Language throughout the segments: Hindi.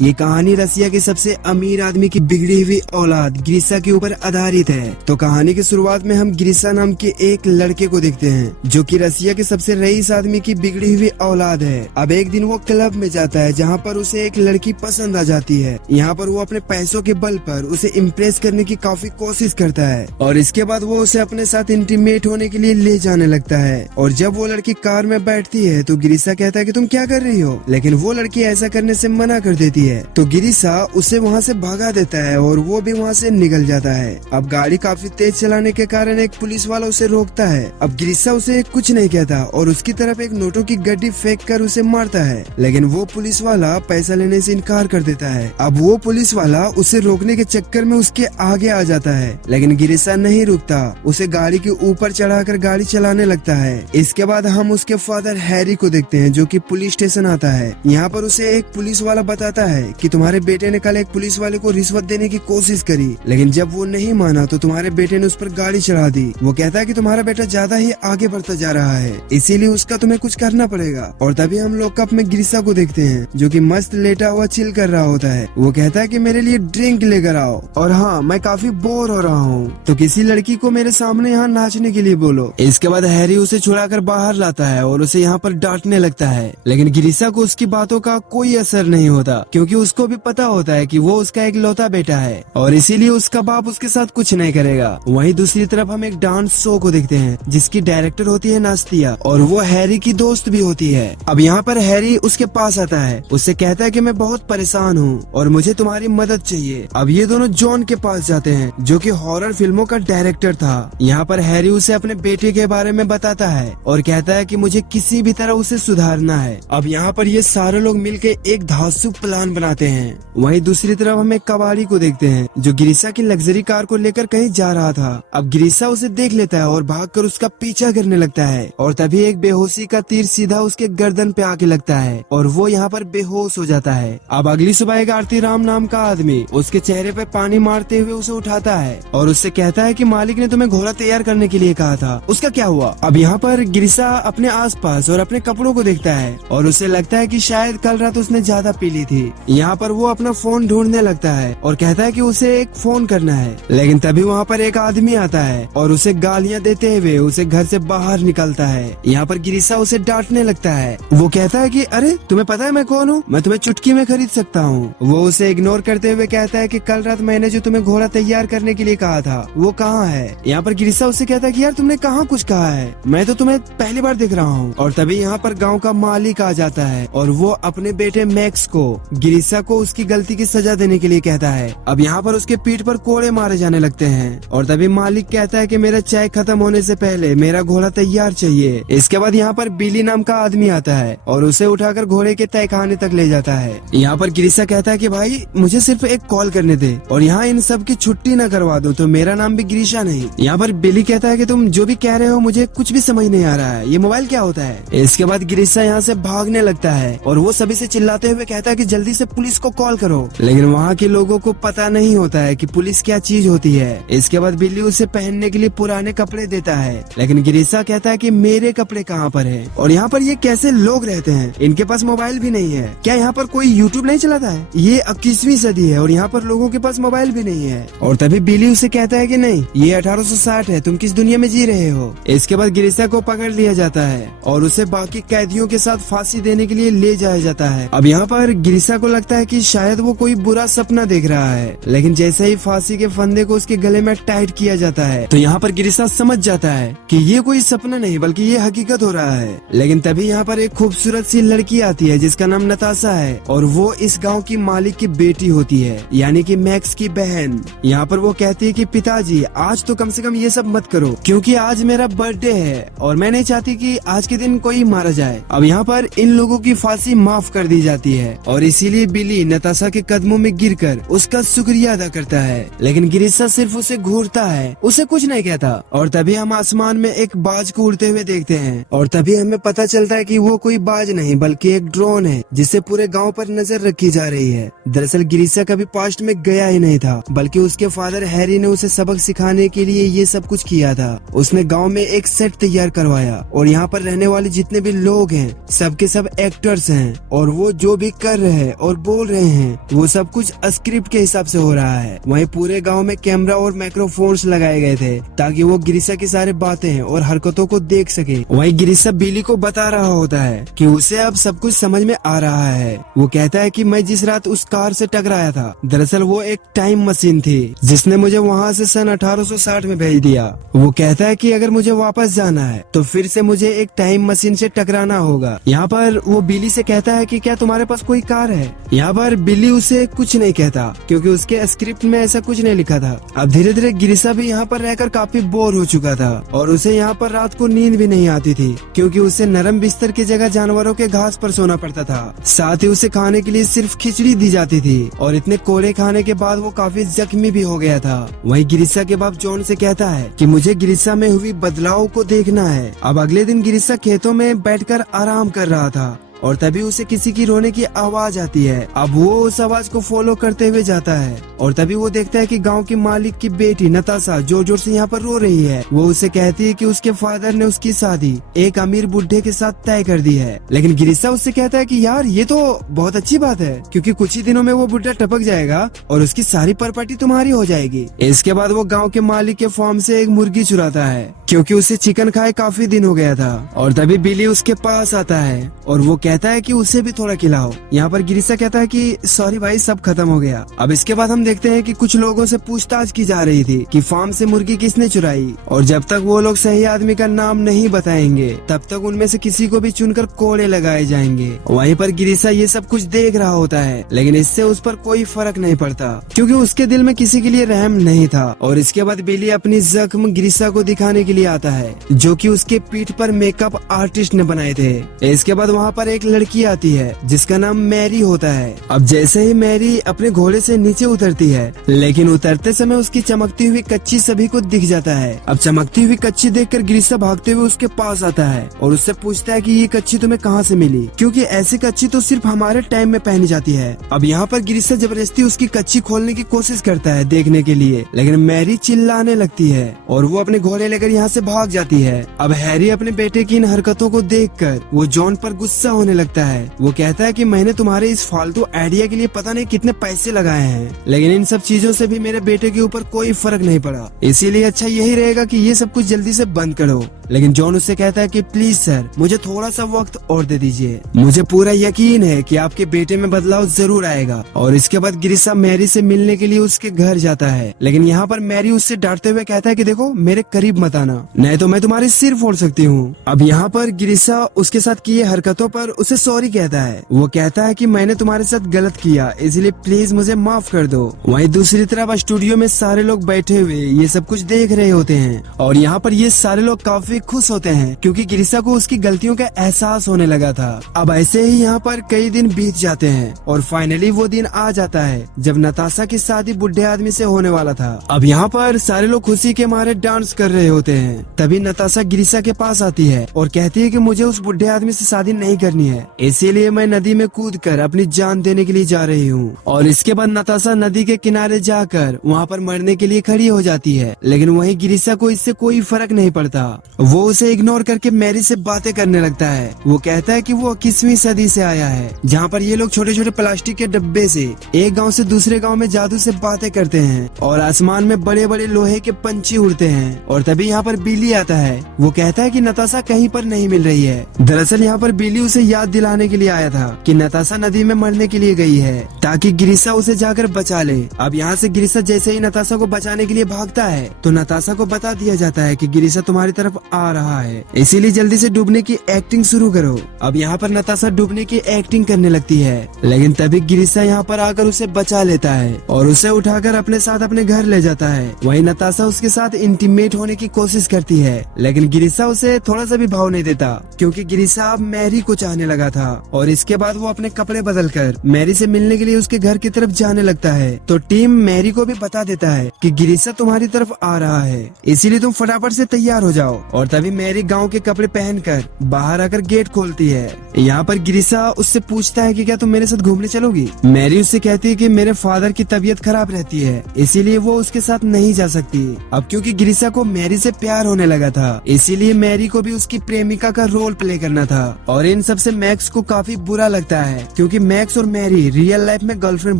ये कहानी रसिया के सबसे अमीर आदमी की बिगड़ी हुई औलाद ग्रीसा के ऊपर आधारित है। तो कहानी की शुरुआत में हम ग्रीसा नाम के एक लड़के को देखते हैं जो कि रसिया के सबसे रईस आदमी की बिगड़ी हुई औलाद है। अब एक दिन वो क्लब में जाता है जहाँ पर उसे एक लड़की पसंद आ जाती है। यहाँ पर वो अपने पैसों के बल पर उसे इम्प्रेस करने की काफी कोशिश करता है और इसके बाद वो उसे अपने साथ इंटीमेट होने के लिए ले जाने लगता है। और जब वो लड़की कार में बैठती है तो गिरिसा कहता है कि तुम क्या कर रही हो, लेकिन वो लड़की ऐसा करने से मना कर देती है। तो गिरिसा उसे वहाँ से भगा देता है और वो भी वहाँ से निकल जाता है। अब गाड़ी काफी तेज चलाने के कारण एक पुलिस वाला उसे रोकता है। अब गिरिसा उसे कुछ नहीं कहता और उसकी तरफ एक नोटों की गड्डी फेंक कर उसे मारता है, लेकिन वो पुलिस वाला पैसा लेने से इनकार कर देता है। अब वो पुलिस वाला उसे रोकने के चक्कर में उसके आगे आ जाता है, लेकिन गिरिसा नहीं रुकता, उसे गाड़ी के ऊपर चढ़ाकर गाड़ी चलाने लगता है। इसके बाद हम उसके फादर हैरी को देखते हैं जो कि पुलिस स्टेशन आता है। यहाँ पर उसे एक पुलिस वाला बताता है कि तुम्हारे बेटे ने कल एक पुलिस वाले को रिश्वत देने की कोशिश करी, लेकिन जब वो नहीं माना तो तुम्हारे बेटे ने उस पर गाड़ी चढ़ा दी। वो कहता है कि तुम्हारा बेटा ज्यादा ही आगे बढ़ता जा रहा है, इसीलिए उसका तुम्हें कुछ करना पड़ेगा। और तभी हम लोग कप में गिरिसा को देखते हैं जो कि मस्त लेटा हुआ चिल कर रहा होता है। वो कहता है कि मेरे लिए ड्रिंक लेकर आओ और हाँ, मैं काफी बोर हो रहा हूँ, तो किसी लड़की को मेरे सामने यहाँ नाचने के लिए बोलो। इसके बाद हैरी उसे छुड़ाकर बाहर लाता है और उसे यहाँ पर डांटने लगता है, लेकिन गिरिसा को उसकी बातों का कोई असर नहीं होता क्योंकि उसको भी पता होता है कि वो उसका एक लौता बेटा है और इसीलिए उसका बाप उसके साथ कुछ नहीं करेगा। वहीं दूसरी तरफ हम एक डांस शो को देखते हैं जिसकी डायरेक्टर होती है नास्तिया और वो हैरी की दोस्त भी होती है। अब यहाँ पर हैरी उसके पास आता है, उससे कहता है कि मैं बहुत परेशान हूँ और मुझे तुम्हारी मदद चाहिए। अब ये दोनों जॉन के पास जाते हैं जो कि हॉरर फिल्मों का डायरेक्टर था। यहाँ पर हैरी उसे अपने बेटे के बारे में बताता है और कहता है कि मुझे किसी भी तरह उसे सुधारना है। अब यहाँ पर ये सारे लोग मिलकर एक धांसू प्लान बनाते हैं। वहीं दूसरी तरफ हम एक कबाड़ी को देखते हैं जो गिरिसा की लग्जरी कार को लेकर कहीं जा रहा था। अब गिरिसा उसे देख लेता है और भागकर उसका पीछा करने लगता है और तभी एक बेहोशी का तीर सीधा उसके गर्दन पे आके लगता है और वो यहाँ पर बेहोश हो जाता है। अब अगली सुबह एक आरती राम नाम का आदमी उसके चेहरे पे पानी मारते हुए उसे उठाता है और उससे कहता है कि मालिक ने तुम्हें घोड़ा तैयार करने के लिए कहा था, उसका क्या हुआ। अब यहाँ पर गिरिसा अपने आसपास और अपने कपड़ों को देखता है और उसे लगता है कि शायद कल रात उसने ज्यादा पी ली थी। यहाँ पर वो अपना फोन ढूंढने लगता है और कहता है कि उसे एक फोन करना है, लेकिन तभी वहाँ पर एक आदमी आता है और उसे गालियाँ देते हुए उसे घर से बाहर निकालता है। यहाँ पर गिरिसा उसे डांटने लगता है। वो कहता है कि अरे तुम्हें पता है मैं कौन हूँ, मैं तुम्हें चुटकी में खरीद सकता हूँ। वो उसे इग्नोर करते हुए कहता है कि कल रात मैंने जो तुम्हें घोड़ा तैयार करने के लिए कहा था वो कहाँ है। यहाँ पर गिरिसा उससे कहता है कि यार तुमने कहाँ कुछ कहा है, मैं तो तुम्हें पहली बार देख रहा हूँ। और तभी यहाँ पर गाँव का मालिक आ जाता है और वो अपने बेटे मैक्स को गिरिसा को उसकी गलती की सजा देने के लिए कहता है। अब यहाँ पर उसके पीठ पर कोड़े मारे जाने लगते हैं और तभी मालिक कहता है कि मेरा चाय खत्म होने से पहले मेरा घोड़ा तैयार चाहिए। इसके बाद यहाँ पर बिली नाम का आदमी आता है और उसे उठाकर घोड़े के तहखाने तक ले जाता है। यहाँ पर गिरिसा कहता है कि भाई मुझे सिर्फ एक कॉल करने दे और यहाँ इन सब की छुट्टी न करवा दो तो मेरा नाम भी गिरिशा नहीं। यहाँ पर बिली कहता है कि तुम जो भी कह रहे हो मुझे कुछ भी समझ नहीं आ रहा है, ये मोबाइल क्या होता है। इसके बाद गिरिशा यहाँ से भागने लगता है और वो सभी से चिल्लाते हुए कहता है कि जल्दी से पुलिस को कॉल करो, लेकिन वहाँ के लोगों को पता नहीं होता है कि पुलिस क्या चीज होती है। इसके बाद बिल्ली उसे पहनने के लिए पुराने कपड़े देता है, लेकिन गिरिशा कहता है कि मेरे कपड़े कहाँ पर है और यहाँ पर ये कैसे लोग रहते हैं, इनके पास मोबाइल भी नहीं है, क्या यहाँ पर कोई यूट्यूब नहीं चलाता है, ये 21वीं सदी है और यहाँ पर लोगों के पास मोबाइल भी नहीं है। और तभी बिली उसे कहता है कि नहीं ये 1860 है, तुम किस दुनिया में जी रहे हो। इसके बाद गिरिशा को पकड़ लिया जाता है और उसे बाकी कैदियों के साथ फांसी देने के लिए ले जाया जाता है। अब यहाँ पर गिरिशा को लगता है कि शायद वो कोई बुरा सपना देख रहा है, लेकिन जैसे ही फांसी के फंदे को उसके गले में टाइट किया जाता है तो यहाँ पर गिरिशा समझ जाता है कि ये कोई सपना नहीं बल्कि ये हकीकत हो रहा है। लेकिन तभी यहाँ पर एक खूबसूरत सी लड़की आती है जिसका नाम नताशा है और वो इस गाँव की मालिक की बेटी होती है, यानी कि मैक्स की बहन। यहाँ पर वो कहती है कि पिताजी आज तो कम से कम ये सब मत करो क्योंकि आज मेरा बर्थडे है और मैं नहीं चाहती कि आज के दिन कोई मारा जाए। अब यहाँ पर इन लोगों की फांसी माफ कर दी जाती है और इसीलिए बिली नताशा के कदमों में गिरकर उसका शुक्रिया अदा करता है, लेकिन गिरिशा सिर्फ उसे घूरता है, उसे कुछ नहीं कहता। और तभी हम आसमान में एक बाज को उड़ते हुए देखते हैं और तभी हमें पता चलता है कि वो कोई बाज नहीं बल्कि एक ड्रोन है जिससे पूरे गाँव पर नजर रखी जा रही है। दरअसल गिरिशा कभी पास्ट में गया ही नहीं था बल्कि उसके फादर हैरी ने उसे सबक सिखाने के लिए ये सब कुछ किया था। उसने गांव में एक सेट तैयार करवाया और यहाँ पर रहने वाले जितने भी लोग हैं सबके सब एक्टर्स हैं और वो जो भी कर रहे हैं और बोल रहे हैं वो सब कुछ स्क्रिप्ट के हिसाब से हो रहा है। वहीं पूरे गांव में कैमरा और माइक्रोफोन्स लगाए गए थे ताकि वो गिरिशा की सारी बातें और हरकतों को देख सके। वहीं गिरिशा बिली को बता रहा होता है कि उसे अब सब कुछ समझ में आ रहा है। वो कहता है कि मैं जिस रात उस कार से टकराया था दरअसल वो एक टाइम मशीन थी जिसने मुझे वहाँ से सन 1860 में भेज दिया। वो कहता है कि अगर मुझे वापस जाना है तो फिर से मुझे एक टाइम मशीन से टकराना होगा। यहाँ पर वो बिली से कहता है कि क्या तुम्हारे पास कोई कार है। यहाँ पर बिली उसे कुछ नहीं कहता क्योंकि उसके स्क्रिप्ट में ऐसा कुछ नहीं लिखा था। अब धीरे धीरे गिरिशा भी यहाँ पर रहकर काफी बोर हो चुका था और उसे यहाँ पर रात को नींद भी नहीं आती थी क्योंकि उसे नरम बिस्तर की जगह जानवरों के घास पर सोना पड़ता था। साथ ही उसे खाने के लिए सिर्फ खिचड़ी दी जाती थी और इतने कोड़े खाने के बाद वो काफी जख्मी भी हो गया था। वहीं गिरिशा के बाप जॉन से कहता है कि मुझे गिरिशा में हुई बदलाव को देखना है। अब अगले दिन गिरिशा खेतों में बैठकर आराम कर रहा था और तभी उसे किसी की रोने की आवाज आती है। अब वो उस आवाज को फॉलो करते हुए जाता है और तभी वो देखता है कि गांव के मालिक की बेटी नताशा जोर जोर से यहाँ पर रो रही है। वो उसे कहती है कि उसके फादर ने उसकी शादी एक अमीर बुढ़े के साथ तय कर दी है। लेकिन गिरिशा उससे कहता है कि यार ये तो बहुत अच्छी बात है क्योंकि कुछ ही दिनों में वो बुढ़ा टपक जाएगा और उसकी सारी प्रॉपर्टी तुम्हारी हो जाएगी। इसके बाद वो गाँव के मालिक के फार्म से एक मुर्गी चुराता है क्योंकि उसे चिकन खाए काफी दिन हो गया था। और तभी बिली उसके पास आता है और वो कहता है कि उसे भी थोड़ा खिलाओ। यहाँ पर गिरिशा कहता है कि सॉरी भाई सब खत्म हो गया। अब इसके बाद हम देखते हैं कि कुछ लोगों से पूछताछ की जा रही थी कि फार्म से मुर्गी किसने चुराई और जब तक वो लोग सही आदमी का नाम नहीं बताएंगे तब तक उनमें से किसी को भी चुनकर कोड़े लगाए जाएंगे। वहीं पर गिरिशा ये सब कुछ देख रहा होता है लेकिन इससे उस पर कोई फर्क नहीं पड़ता क्योंकि उसके दिल में किसी के लिए रहम नहीं था। और इसके बाद बिली अपनी जख्म गिरिशा को दिखाने के लिए आता है जो कि उसके पीठ पर मेकअप आर्टिस्ट ने बनाए थे। इसके बाद वहाँ पर एक लड़की आती है जिसका नाम मैरी होता है। अब जैसे ही मैरी अपने घोड़े से नीचे उतरती है लेकिन उतरते समय उसकी चमकती हुई कच्ची सभी को दिख जाता है। अब चमकती हुई कच्ची देखकर गिरिशा भागते हुए उसके पास आता है और उससे पूछता है कि ये कच्ची तुम्हें कहाँ से मिली क्योंकि ऐसी कच्ची तो सिर्फ हमारे टाइम में पहनी जाती है। अब यहाँ पर गिरिशा जबरदस्ती उसकी कच्ची खोलने की कोशिश करता है देखने के लिए लेकिन मैरी चिल्लाने लगती है और वो अपने घोड़े लेकर यहाँ से भाग जाती है। अब हैरी अपने बेटे की इन हरकतों को देखकर वो जॉन पर गुस्सा होने लगता है। वो कहता है कि मैंने तुम्हारे इस फालतू आइडिया के लिए पता नहीं कितने पैसे लगाए हैं लेकिन इन सब चीजों से भी मेरे बेटे के ऊपर कोई फर्क नहीं पड़ा, इसीलिए अच्छा यही रहेगा कि ये सब कुछ जल्दी से बंद करो। लेकिन जॉन उससे कहता है कि प्लीज सर मुझे थोड़ा सा वक्त और दे दीजिए, मुझे पूरा यकीन है कि आपके बेटे में बदलाव जरूर आएगा। और इसके बाद गिरिशा मैरी से मिलने के लिए उसके घर जाता है लेकिन यहाँ पर मैरी उससे डांटते हुए कहता है कि देखो मेरे करीब मत आना नहीं तो मैं तुम्हारे सिर फोड़ सकती हूँ। अब यहाँ पर गिरिशा उसके साथ किए हरकतों पर उसे सॉरी कहता है। वो कहता है कि मैंने तुम्हारे साथ गलत किया इसलिए प्लीज मुझे माफ कर दो। वहीं दूसरी तरफ स्टूडियो में सारे लोग बैठे हुए ये सब कुछ देख रहे होते हैं और यहाँ पर ये सारे लोग काफी खुश होते हैं क्योंकि गिरिशा को उसकी गलतियों का एहसास होने लगा था। अब ऐसे ही यहाँ पर कई दिन बीत जाते हैं और फाइनली वो दिन आ जाता है जब नताशा की शादी बुढ़े आदमी से होने वाला था। अब यहाँ पर सारे लोग खुशी के मारे डांस कर रहे होते हैं। तभी नताशा गिरिशा के पास आती है और कहती है कि मुझे उस बुढ़े आदमी से शादी नहीं करनी है, इसीलिए मैं नदी में कूदकर अपनी जान देने के लिए जा रही हूँ। और इसके बाद नताशा नदी के किनारे जाकर वहाँ पर मरने के लिए खड़ी हो जाती है लेकिन वहीं गिरिशा को इससे कोई फर्क नहीं पड़ता। वो उसे इग्नोर करके मैरी से बातें करने लगता है। वो कहता है कि वो 21वीं सदी से आया है जहाँ पर ये लोग छोटे छोटे प्लास्टिक के डब्बे से एक गांव से दूसरे गांव में जादू से बातें करते हैं और आसमान में बड़े बड़े लोहे के पंछी उड़ते हैं। और तभी यहाँ पर बिली आता है। वो कहता है कि नताशा कहीं पर नहीं मिल रही है। दरअसल यहाँ पर बिली उसे याद दिलाने के लिए आया था कि नताशा नदी में मरने के लिए गई है ताकि गिरिशा उसे जाकर बचा ले। अब यहाँ से गिरिशा जैसे ही नताशा को बचाने के लिए भागता है तो नताशा को बता दिया जाता है कि गिरिशा तुम्हारी तरफ आ रहा है, इसीलिए जल्दी से डूबने की एक्टिंग शुरू करो। अब यहाँ पर नताशा डूबने की एक्टिंग करने लगती है लेकिन तभी गिरिशा यहाँ पर आकर उसे बचा लेता है और उसे उठाकर अपने साथ अपने घर ले जाता है। वहीं नताशा उसके साथ इंटीमेट होने की कोशिश करती है लेकिन गिरिशा उसे थोड़ा सा भी भाव नहीं देता क्योंकि गिरिशा अब मैरी को चाहने लगा था। और इसके बाद वो अपने कपड़े बदलकर मैरी से मिलने के लिए उसके घर की तरफ जाने लगता है तो टीम मैरी को भी बता देता है कि गिरिशा तुम्हारी तरफ आ रहा है, इसीलिए तुम फटाफट से तैयार हो जाओ। और तभी मैरी गांव के कपड़े पहनकर बाहर आकर गेट खोलती है। यहाँ पर गिरिशा उससे पूछता है कि क्या तुम मेरे साथ घूमने चलोगी। मैरी उससे कहती है कि मेरे फादर की तबीयत खराब रहती है इसीलिए वो उसके साथ नहीं जा सकती। अब क्योंकि गिरिशा को मैरी से प्यार होने लगा था इसीलिए मैरी को भी उसकी प्रेमिका का रोल प्ले करना था और इन सबसे मैक्स को काफी बुरा लगता है, क्योंकि मैक्स और मैरी रियल लाइफ में गर्लफ्रेंड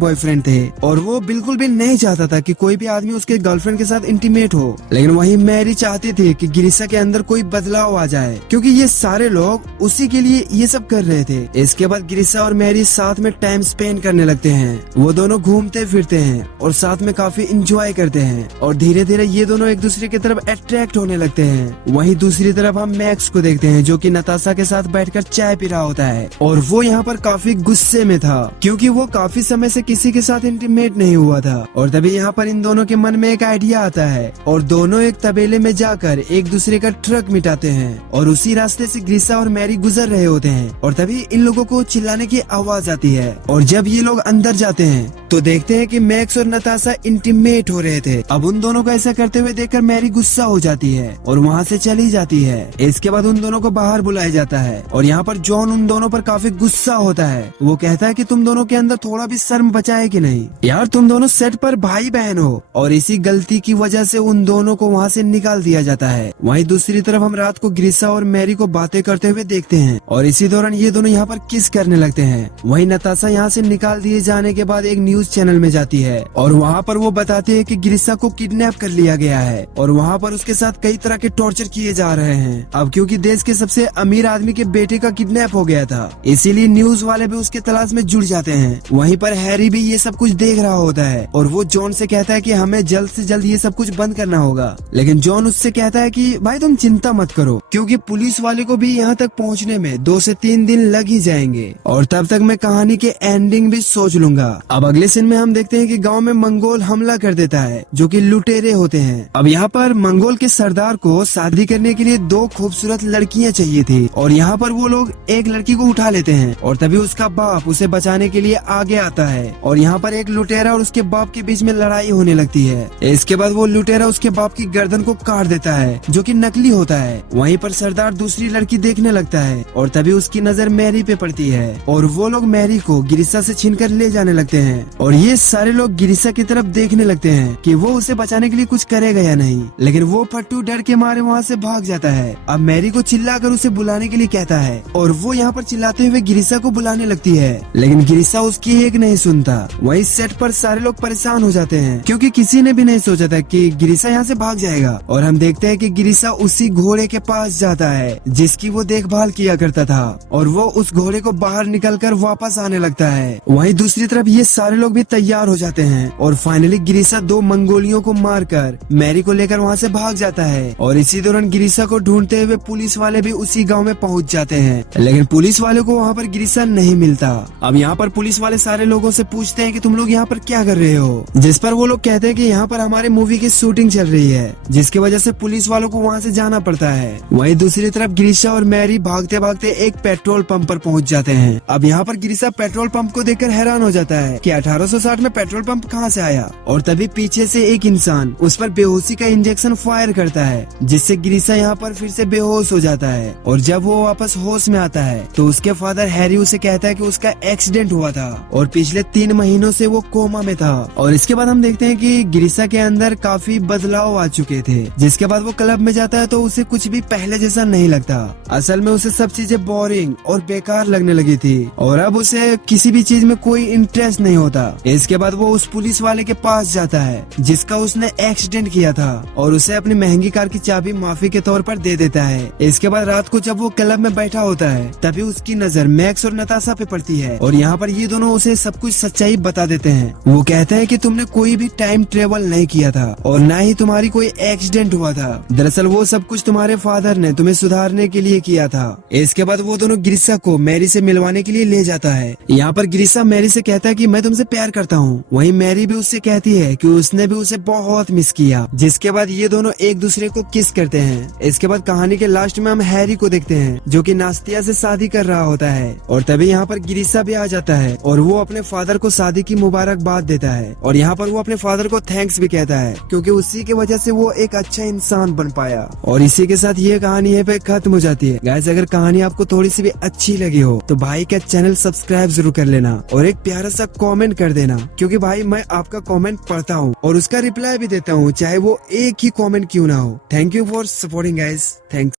बॉयफ्रेंड थे और वो बिल्कुल भी नहीं चाहता था कि कोई भी आदमी उसके गर्लफ्रेंड के साथ इंटीमेट हो। लेकिन वहीं मैरी चाहती थी कि गिरिसा के अंदर कोई बदलाव आ जाए, क्योंकि ये सारे लोग उसी के लिए ये सब कर रहे थे। इसके बाद गिरिसा और मैरी साथ में टाइम स्पेंड करने लगते हैं। वो दोनों घूमते फिरते हैं और साथ में काफी इंजॉय करते हैं और धीरे धीरे ये दोनों एक दूसरे की तरफ अट्रैक्ट होने लगते हैं। वहीं दूसरी तरफ हम मैक्स को देखते हैं, जो कि नताशा के साथ बैठकर चाय पी रहा होता है और वो यहाँ पर काफी गुस्से में था, क्योंकि वो काफी समय से किसी के साथ इंटीमेट नहीं हुआ था। और तभी यहाँ पर इन दोनों के मन में एक आइडिया आता है और दोनों एक तबेले में जाकर एक दूसरे का ट्रक मिटाते हैं और उसी रास्ते से गिरिसा और मैरी गुजर रहे होते हैं। और तभी इन लोगों को चिल्लाने की आवाज आती है और जब ये लोग अंदर जाते हैं तो देखते हैं कि मैक्स और नताशा इंटीमेट हो रहे थे। अब उन दोनों को ऐसा करते हुए देखकर मैरी गुस्सा हो जाती है और वहाँ से चली जाती है। इसके बाद उन दोनों को बाहर बुलाया जाता है और यहाँ पर जॉन उन दोनों पर काफी गुस्सा होता है। वो कहता है कि तुम दोनों के अंदर थोड़ा भी शर्म बचा है कि नहीं यार, तुम दोनों सेट पर भाई बहन हो। और इसी गलती की वजह से उन दोनों को वहाँ से निकाल दिया जाता है। वहीं दूसरी तरफ हम रात को गिरिसा और मैरी को बातें करते हुए देखते हैं और इसी दौरान ये दोनों यहाँ पर किस करने लगते हैं। वहीं नताशा यहाँ से निकाल दिए जाने के बाद एक न्यूज चैनल में जाती है और वहाँ पर वो बताती है कि गिरिसा को किडनैप कर लिया गया है और वहाँ पर उसके साथ कई तरह के टॉर्चर किए जा रहे हैं। अब क्योंकि देश के सबसे अमीर आदमी के बेटे का किडनैप हो गया था, इसीलिए न्यूज वाले भी उसके तलाश में जुड़ जाते हैं। वहीं पर हैरी भी ये सब कुछ देख रहा होता है और वो जॉन से कहता है कि हमें जल्द से जल्द ये सब कुछ बंद करना होगा। लेकिन जॉन उससे कहता है कि भाई तुम चिंता मत करो, क्योंकि पुलिस वाले को भी यहाँ तक पहुँचने में 2 से 3 दिन लग ही जाएंगे और तब तक मैं कहानी के एंडिंग भी सोच लूंगा। अब अगले सीन में हम देखते हैं कि गांव में मंगोल हमला कर देता है, जो कि लुटेरे होते हैं। अब यहाँ पर मंगोल के सरदार को शादी करने के लिए 2 खूबसूरत लड़कियां चाहिए थी और यहाँ पर वो लोग एक लड़की को उठा लेते हैं और तभी उसका बाप उसे बचाने के लिए आगे आता है और यहाँ पर एक लुटेरा और उसके बाप के बीच में लड़ाई होने लगती है। इसके बाद वो लुटेरा उसके बाप की गर्दन को काट देता है, जो कि नकली होता है। वहीं पर सरदार दूसरी लड़की देखने लगता है और तभी उसकी नजर मैरी पे पड़ती है और वो लोग मैरी को गिरिसा से छीनकर ले जाने लगते हैं और ये सारे लोग गिरिसा की तरफ देखने लगते हैं कि वो उसे बचाने के लिए कुछ करेगा या नहीं। लेकिन वो फट्टू डर के मारे वहाँ से भाग जाता है। अब मैरी को चिल्लाकर उसे बुलाने के लिए कहता है और वो यहाँ पर चिल्लाते हुए गिरिसा को बुलाने लगती है, लेकिन गिरिसा उसकी एक नहीं सुनता। वहीं सेट पर सारे लोग परेशान हो जाते हैं, क्योंकि किसी ने भी नहीं सोचा था कि गिरिसा यहाँ से भाग जाएगा। और हम देखते हैं कि गिरिसा उसी घोड़े के पास जाता है जिसकी वो देखभाल किया करता था और वो उस घोड़े को बाहर निकलकर वापस आने लगता है। वहीं दूसरी तरफ ये सारे लोग भी तैयार हो जाते हैं और फाइनली गिरिसा 2 मंगोलियों को मारकर मैरी को लेकर वहाँ से भाग जाता है। और इसी दौरान गिरिसा को ढूंढते हुए पुलिस वाले भी उसी गांव में पहुँच जाते हैं, लेकिन पुलिस वाले को वहाँ पर गिरिसा नहीं मिलता। अब यहाँ पर पुलिस वाले सारे लोगों से पूछते हैं कि तुम लोग यहाँ पर क्या कर रहे हो, जिस पर वो लोग कहते हैं कि यहाँ पर हमारे मूवी की शूटिंग चल रही है, जिसकी वजह से पुलिस वालों को वहाँ से जाना पड़ता है। वहीं दूसरी तरफ गिरिसा और मैरी भागते भागते एक पेट्रोल पंप पर पहुँच जाते हैं। अब यहाँ पर गिरिसा पेट्रोल पंप को देखकर हैरान हो जाता है कि 1860 में पेट्रोल पंप कहाँ से आया। और तभी पीछे से एक इंसान उस पर बेहोशी का इंजेक्शन फायर करता है, जिससे गिरिसा यहाँ पर फिर से बेहोश हो जाता है। और जब वो वापस होश में आता है तो उसके फादर हैरी उसे कहता है कि उसका एक्सीडेंट हुआ था और पिछले 3 महीनों से वो कोमा में था। और इसके बाद हम देखते हैं कि गिरिसा के अंदर काफी बदलाव आ चुके थे, जिसके बाद वो क्लब में जाता है तो उसे कुछ भी पहले जैसा नहीं लगता। असल में उसे सब चीजें बोरिंग और बेकार लगने लगी थी और अब उसे किसी भी चीज में कोई इंटरेस्ट नहीं होता। इसके बाद वो उस पुलिस वाले के पास जाता है जिसका उसने एक्सीडेंट किया था और उसे अपनी महंगी कार की चाबी माफी के तौर पर दे देता है। इसके बाद रात को जब वो क्लब में बैठा होता है तभी उसकी नजर मैक्स और नताशा पे पड़ती है और यहाँ पर ये दोनों उसे सब कुछ सच्चाई बता देते हैं। वो कहते हैं कि तुमने कोई भी टाइम ट्रेवल नहीं किया था और न ही तुम्हारी कोई एक्सीडेंट हुआ था। दरअसल वो सब कुछ तुम्हारे फादर ने तुम्हें सुधारने के लिए किया था। इसके बाद वो दोनों गिरिसा को मैरी से मिलवाने के लिए ले जाता है। यहाँ पर गिरिसा मैरी से कहता है कि मैं तुमसे प्यार करता हूँ। वहीं मैरी भी उससे कहती है कि उसने भी उसे बहुत मिस किया। जिसके बाद ये दोनों एक दूसरे को किस करते हैं। इसके बाद कहानी के लास्ट में हम हैरी को देखते हैं जो कि नास्तिया से शादी कर रहा होता है और तभी यहाँ पर गिरिसा भी आ जाता है और वो अपने फादर को शादी की मुबारकबाद देता है और यहाँ पर वो अपने फादर को थैंक्स भी कहता है, क्योंकि उसी की वजह से वो एक अच्छा इंसान बन पाया। और इसी के साथ ये कहानी है पे खत्म हो जाती है। गाइस, अगर कहानी आपको थोड़ी सी भी अच्छी लगी हो तो भाई का चैनल सब्सक्राइब जरूर कर लेना और एक प्यारा सा कमेंट कर देना, क्योंकि भाई मैं आपका कमेंट पढ़ता हूँ और उसका रिप्लाई भी देता हूँ, चाहे वो एक ही कमेंट क्यों ना हो। Thank you for supporting guys, thanks.